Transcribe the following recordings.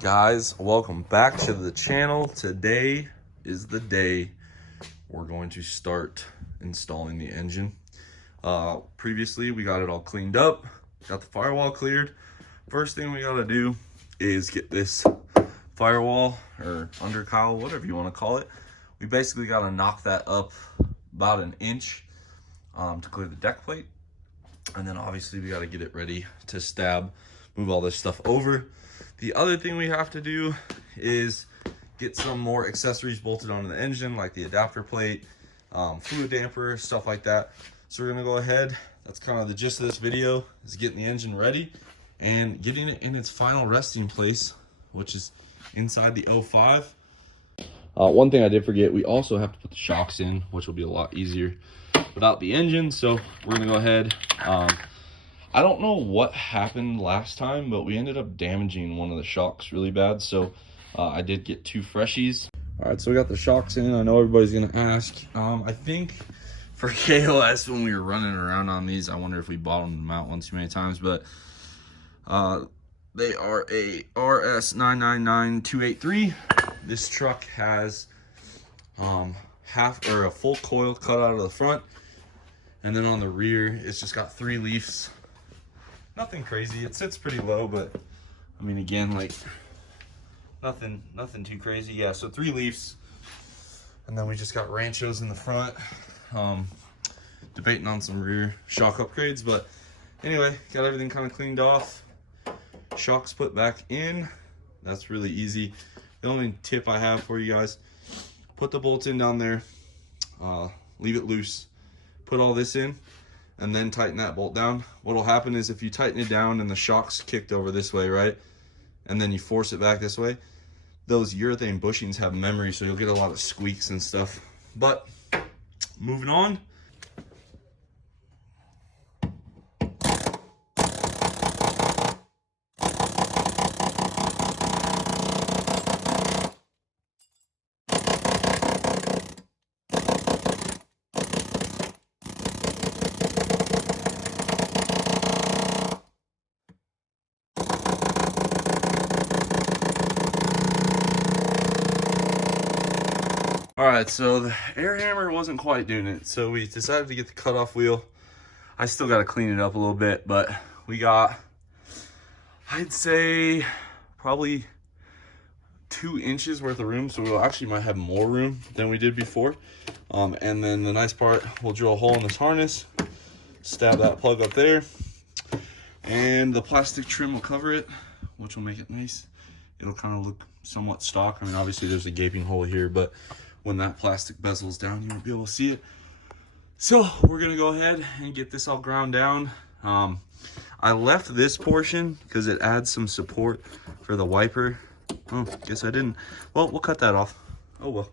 Guys, welcome back to the channel. Today is the day we're going to start installing the engine. Previously we got it all cleaned up, got the firewall cleared. First thing we got to do is get this firewall or undercowl, whatever you want to call it. We basically got to knock that up about an inch to clear the deck plate, and then obviously we got to get it ready to stab, move all this stuff over. The other thing we have to do is get some more accessories bolted onto the engine, like the adapter plate, fluid damper, stuff like that. So we're gonna go ahead, that's kind of the gist of this video, is getting the engine ready and getting it in its final resting place, which is inside the 05. One thing I did forget, we also have to put the shocks in, which will be a lot easier without the engine. So we're gonna go ahead. I don't know what happened last time, but we ended up damaging one of the shocks really bad. So I did get 2 freshies. All right, so we got the shocks in. I know everybody's gonna ask. I think for KOS, when we were running around on these, I wonder if we bottomed them out one too many times, but they are a RS999283. This truck has half or a full coil cut out of the front, and then on the rear, it's just got 3 leaves. Nothing crazy. It sits pretty low, but I mean, again, like nothing too crazy. Yeah, so 3 leaves, and then we just got ranchos in the front. Debating on some rear shock upgrades, but anyway, got everything kind of cleaned off. Shocks put back in. That's really easy. The only tip I have for you guys: put the bolts in down there, leave it loose, put all this in, and then tighten that bolt down. What'll happen is if you tighten it down and the shock's kicked over this way, right, and then you force it back this way, those urethane bushings have memory, so you'll get a lot of squeaks and stuff. But moving on. All right, so the air hammer wasn't quite doing it, so we decided to get the cutoff wheel. I still got to clean it up a little bit, but we got, I'd say, probably 2 inches worth of room, so we actually might have more room than we did before. And then the nice part, we'll drill a hole in this harness, stab that plug up there, and the plastic trim will cover it, which will make it nice. It'll kind of look somewhat stock. I mean, obviously there's a gaping hole here, but when that plastic bezel's down, you won't be able to see it. So we're gonna go ahead and get this all ground down. I left this portion because it adds some support for the wiper. Oh, guess I didn't. Well, we'll cut that off. Oh well.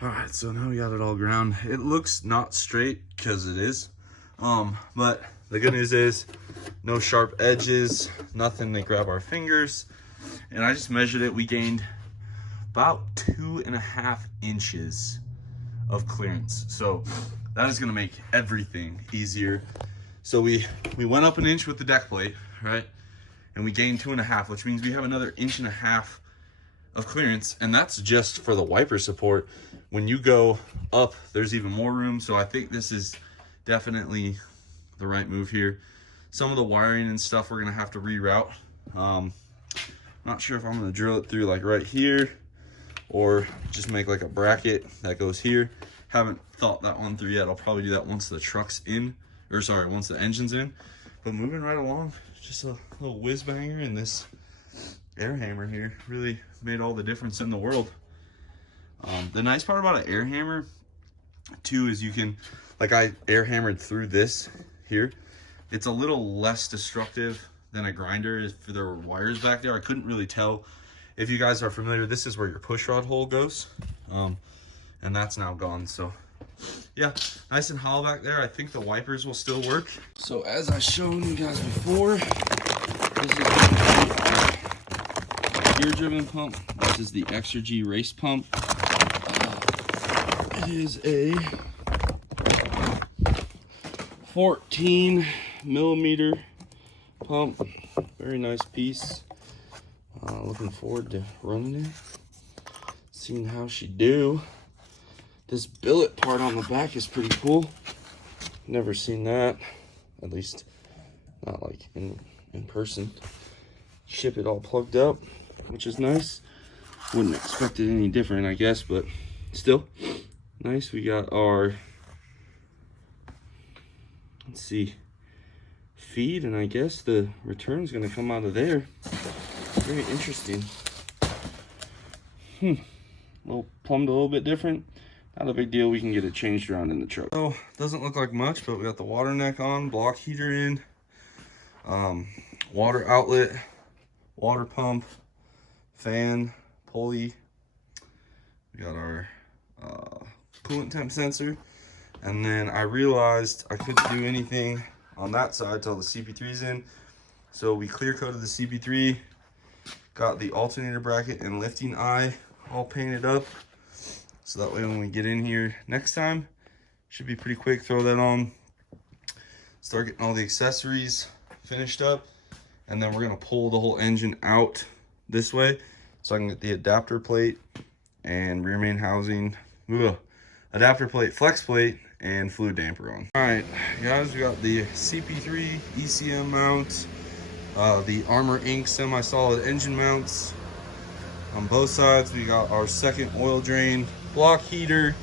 All right, so now we got it all ground. It looks not straight because it is. But the good news is no sharp edges, nothing to grab our fingers. And I just measured it. We gained about 2.5 inches of clearance. So that is gonna make everything easier. So we went up an inch with the deck plate, right? And we gained 2.5, which means we have another 1.5 inches of clearance. And that's just for the wiper support. When you go up, there's even more room. So I think this is definitely the right move here. Some of the wiring and stuff we're gonna have to reroute. Not sure if I'm gonna drill it through like right here, or just make like a bracket that goes here. Haven't thought that one through yet. I'll probably do that once the truck's in, or sorry, once the engine's in. But moving right along, just a little whiz banger, and this air hammer here really made all the difference in the world. The nice part about an air hammer too is you can, like I air hammered through this here. It's a little less destructive than a grinder if there were wires back there. I couldn't really tell. If you guys are familiar, this is where your push rod hole goes, and that's now gone. So yeah, nice and hollow back there. I think the wipers will still work. So as I shown you guys before, this is the gear driven pump. This is the Exergy race pump. It is a 14 millimeter pump. Very nice piece. Looking forward to running it, seeing how she do. This billet part on the back is pretty cool. Never seen that, at least not like in person. Ship it all plugged up, which is nice. Wouldn't expect it any different, I guess, but still nice. We got our, let's see, feed, and I guess the return's gonna come out of there. Very interesting. Plumbed a little bit different. Not a big deal, we can get it changed around in the truck. So, doesn't look like much, but we got the water neck on, block heater in, water outlet, water pump, fan, pulley. We got our coolant temp sensor. And then I realized I couldn't do anything on that side till the CP3's in. So we clear coated the CP3, got the alternator bracket and lifting eye all painted up. So that way when we get in here next time, should be pretty quick. Throw that on, start getting all the accessories finished up, and then we're gonna pull the whole engine out this way so I can get the adapter plate and rear main housing, adapter plate, flex plate, and fluid damper on. All right, guys, we got the CP3 ECM mounts, the Armor Inc semi-solid engine mounts. On both sides, we got our second oil drain, block heater,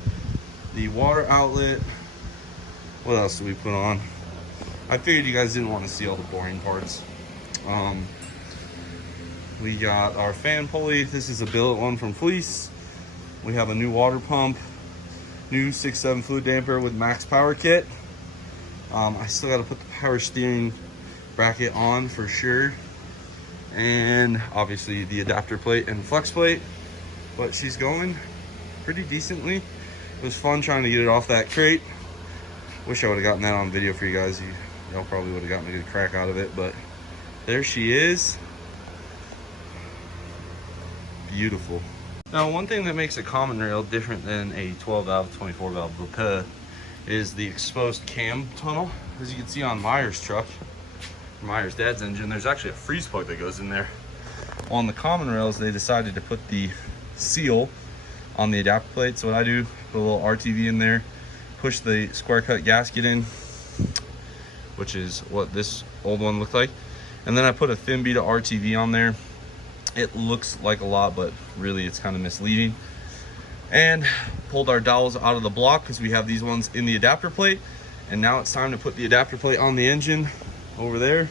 the water outlet. What else do we put on? I figured you guys didn't want to see all the boring parts. We got our fan pulley. This is a billet one from Fleece. We have a new water pump, new 6.7 fluid damper with max power kit. I still got to put the power steering bracket on for sure, and obviously the adapter plate and flex plate, but she's going pretty decently. It was fun trying to get it off that crate. Wish I would have gotten that on video for you guys. Y'all probably would have gotten a good crack out of it, but there she is. Beautiful. Now, one thing that makes a common rail different than a 12 valve, 24 valve Bouquet is the exposed cam tunnel. As you can see on Meyer's truck, Meyer's dad's engine, there's actually a freeze plug that goes in there. On the common rails, they decided to put the seal on the adapter plate. So what I do, put a little RTV in there, push the square cut gasket in, which is what this old one looked like, and then I put a thin bead of RTV on there. It looks like a lot, but really it's kind of misleading. And pulled our dowels out of the block because we have these ones in the adapter plate. And now it's time to put the adapter plate on the engine over there.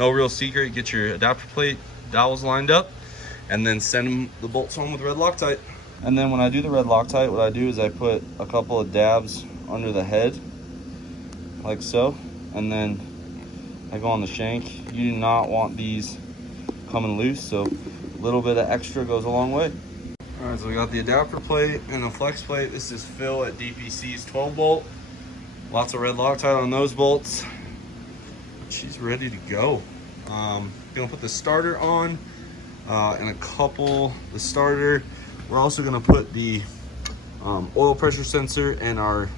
No real secret, get your adapter plate dowels lined up and then send them the bolts home with red Loctite. And then when I do the red Loctite, what I do is I put a couple of dabs under the head, like so, and then I go on the shank. You do not want these coming loose, so a little bit of extra goes a long way. All right, so we got the adapter plate and the flex plate. This is Phil at DPC's 12 bolt. Lots of red Loctite on those bolts. She's ready to go. Gonna put the starter on and a couple, the starter. We're also gonna put the oil pressure sensor and our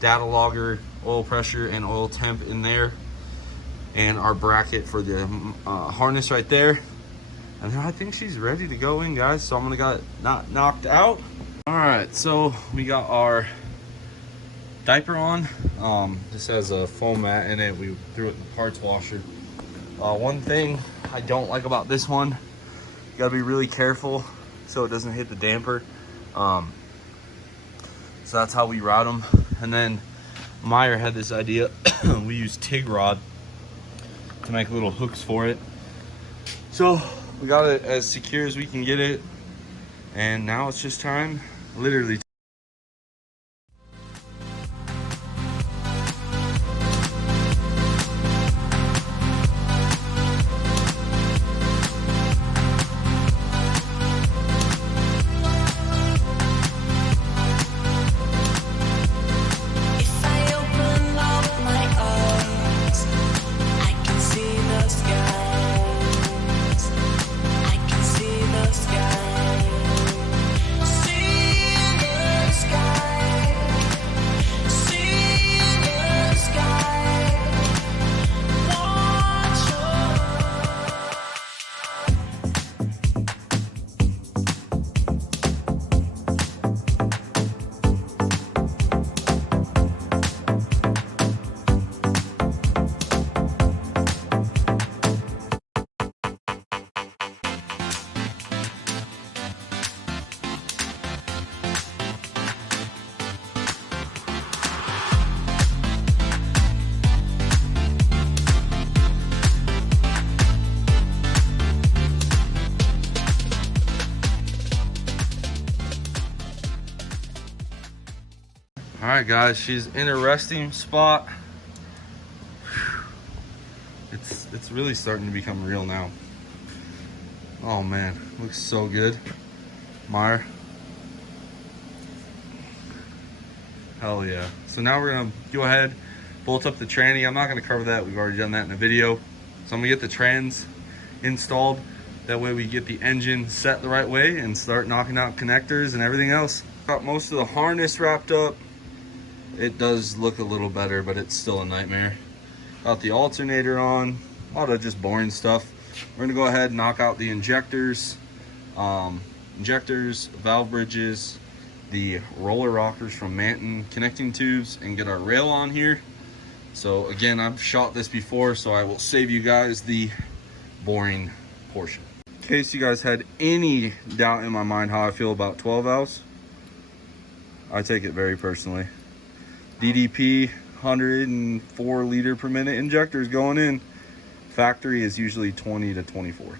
data logger, oil pressure and oil temp in there, and our bracket for the harness right there. And then I think she's ready to go in, guys. So I'm gonna get it not knocked out. All right, so we got our diaper on. This has a foam mat in it. We threw it in the parts washer. One thing I don't like about this one, you gotta be really careful so it doesn't hit the damper. So that's how we route them. And then Meyer had this idea. We use TIG rod to make little hooks for it. So we got it as secure as we can get it. And now it's just time, literally. All right, guys, she's in a resting spot. It's really starting to become real now. Oh man, looks so good. Meyer. Hell yeah. So now we're gonna go ahead, bolt up the tranny. I'm not gonna cover that, we've already done that in the video. So I'm gonna get the trans installed. That way we get the engine set the right way and start knocking out connectors and everything else. Got most of the harness wrapped up. It does look a little better, but it's still a nightmare. Got the alternator on, a lot of just boring stuff. We're gonna go ahead and knock out the injectors, valve bridges, the roller rockers from Manton connecting tubes, and get our rail on here. So again, I've shot this before, so I will save you guys the boring portion. In case you guys had any doubt in my mind how I feel about 12 valves, I take it very personally. DDP 104 liter per minute injectors going in. Factory is usually 20 to 24.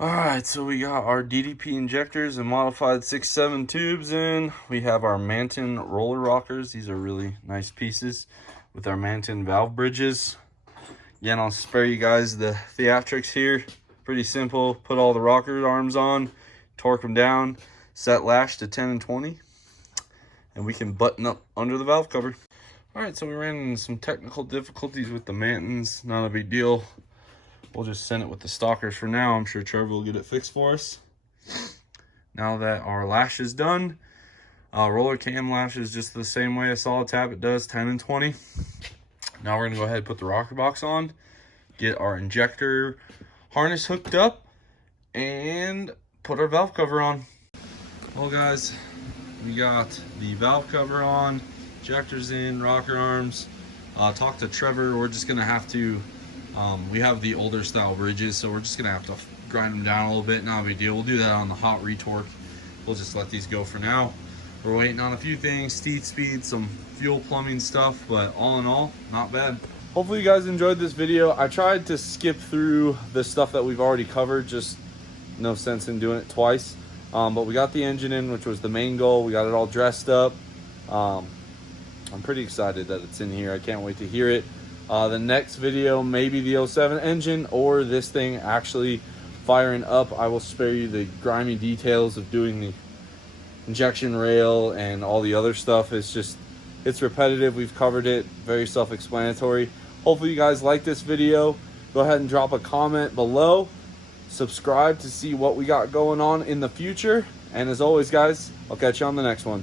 All right, so we got our DDP injectors and modified 6-7 tubes in. We have our Manton roller rockers. These are really nice pieces with our Manton valve bridges. Again, I'll spare you guys the theatrics here. Pretty simple. Put all the rocker arms on, torque them down, set lash to 10 and 20, and we can button up under the valve cover. All right, so we ran into some technical difficulties with the Mantons. Not a big deal. We'll just send it with the stalkers for now. I'm sure Trevor will get it fixed for us. Now that our lash is done, roller cam lash is just the same way a solid tap it does, 10 and 20. Now we're gonna go ahead and put the rocker box on, get our injector harness hooked up, and put our valve cover on. Well guys, we got the valve cover on, injectors in, rocker arms. Talk to Trevor. We're just gonna have to, we have the older style bridges, so we're just gonna have to grind them down a little bit. Not a big deal. We'll do that on the hot retorque. We'll just let these go for now. We're waiting on a few things, steed speed, some fuel plumbing stuff, but all in all, not bad. Hopefully you guys enjoyed this video. I tried to skip through the stuff that we've already covered, just no sense in doing it twice. But we got the engine in, which was the main goal. We got it all dressed up. I'm pretty excited that it's in here. I can't wait to hear it. The next video, maybe the 07 engine or this thing actually firing up. I will spare you the grimy details of doing the injection rail and all the other stuff. It's repetitive. We've covered it, very self-explanatory. Hopefully you guys like this video. Go ahead and drop a comment below. Subscribe to see what we got going on in the future. And as always guys, I'll catch you on the next one.